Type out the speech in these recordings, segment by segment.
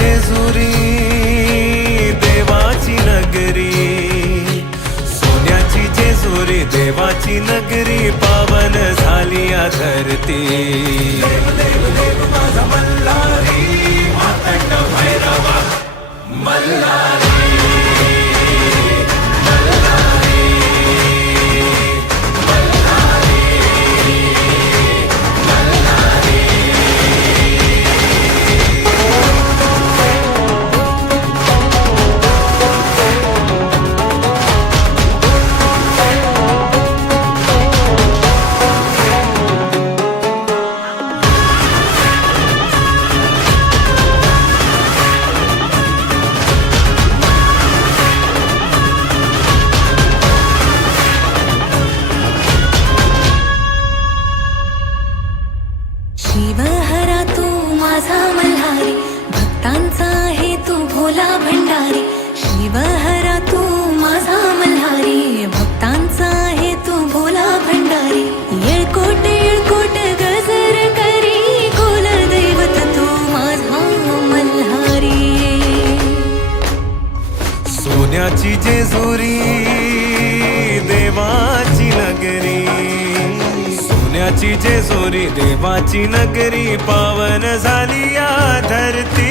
जेजुरी देवाची नगरी, सोन्याची जेजुरी देवाची नगरी, पावन झाली या धरती। देव देव देव माझा मल्हारी, मातंड भैरवा मल्हारी। शिवहरा तू माझा मल्हारी, भक्तांचा आहे तू भोला भंडारी। शिवहरा तू माझा मल्हारी, भक्तांचा आहे तू भोला भंडारी। येळकोट येळकोट गजर करी, कुल दैवत तू माझा मल्हारी। सोन्याची जेजुरी देवाची नगरी, सोन्याची जेजुरी देवाची नगरी, पावन झाली या धरती।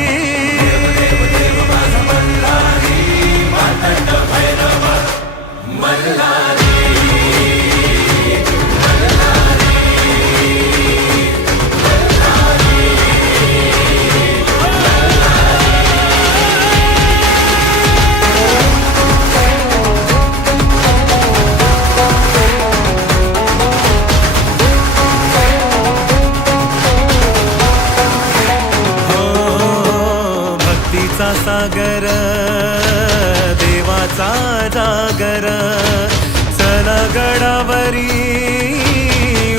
देव देव माझा मल्हारी, मातंड भैरवा मल्हारी। सागर देवाचा जागर, चला गडावरी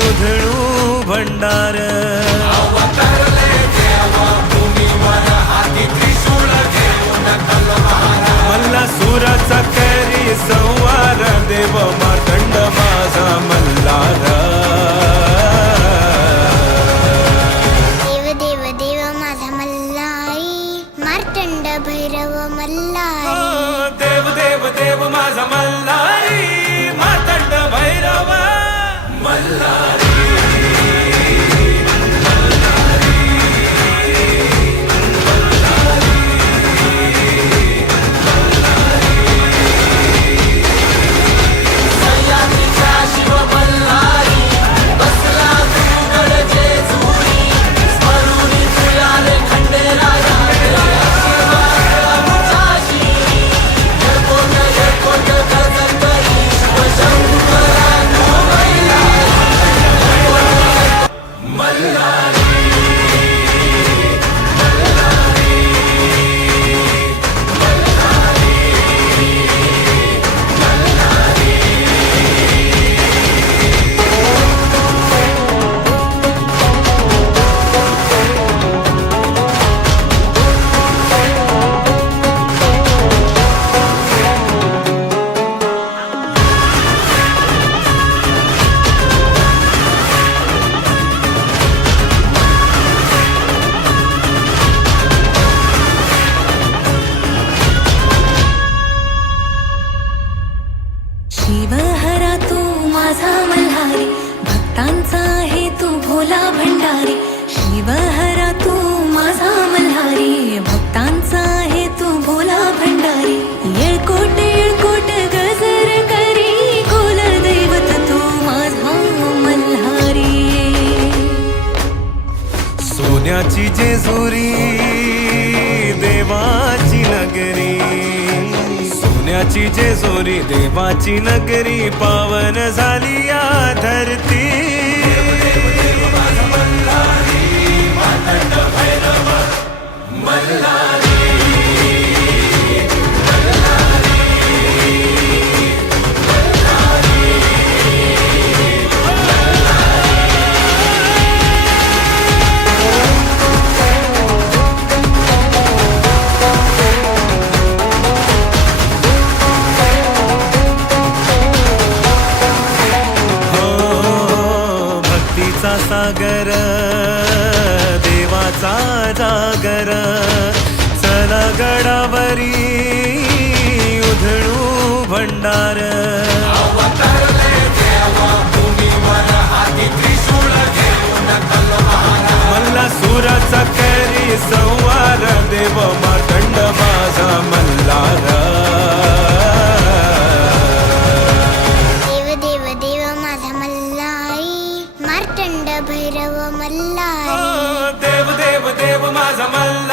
उधळू भंडार। मल्ला सुराचा करी संवार, देव मार्तंड माझा मल्हार। मार्तंड भैरव मल्हारी। देव देव देव माझा मल्हारी, मार्तंड भैरव मल्हारी। शिवहरा तू माझा मल्हारी, भक्तांचा आहे तू भोला भंडारी। शिवहरा तू माझा मल्हारी, भक्तांचा आहे तू भोला भंडारी। येळकोट येळकोट गजर करी, कुल दैवत तू माझा मल्हारी। सोन्याची जेजुरी देवाची नगरी, सोन्याची जेजुरी देवाची नगरी, पावन झाली या धरती। देव देव माझा मल्हारी, मातंड भैरवा मल्हारी। सागर देवाचा जागर, मल्हार मल्लासुराचा कैरी संवार देव मार्तंड माझा मल्हार देव देव देव माझा मल्हारी मार्तंड भैरव मल्हारी देव देव देव माझा मल्हार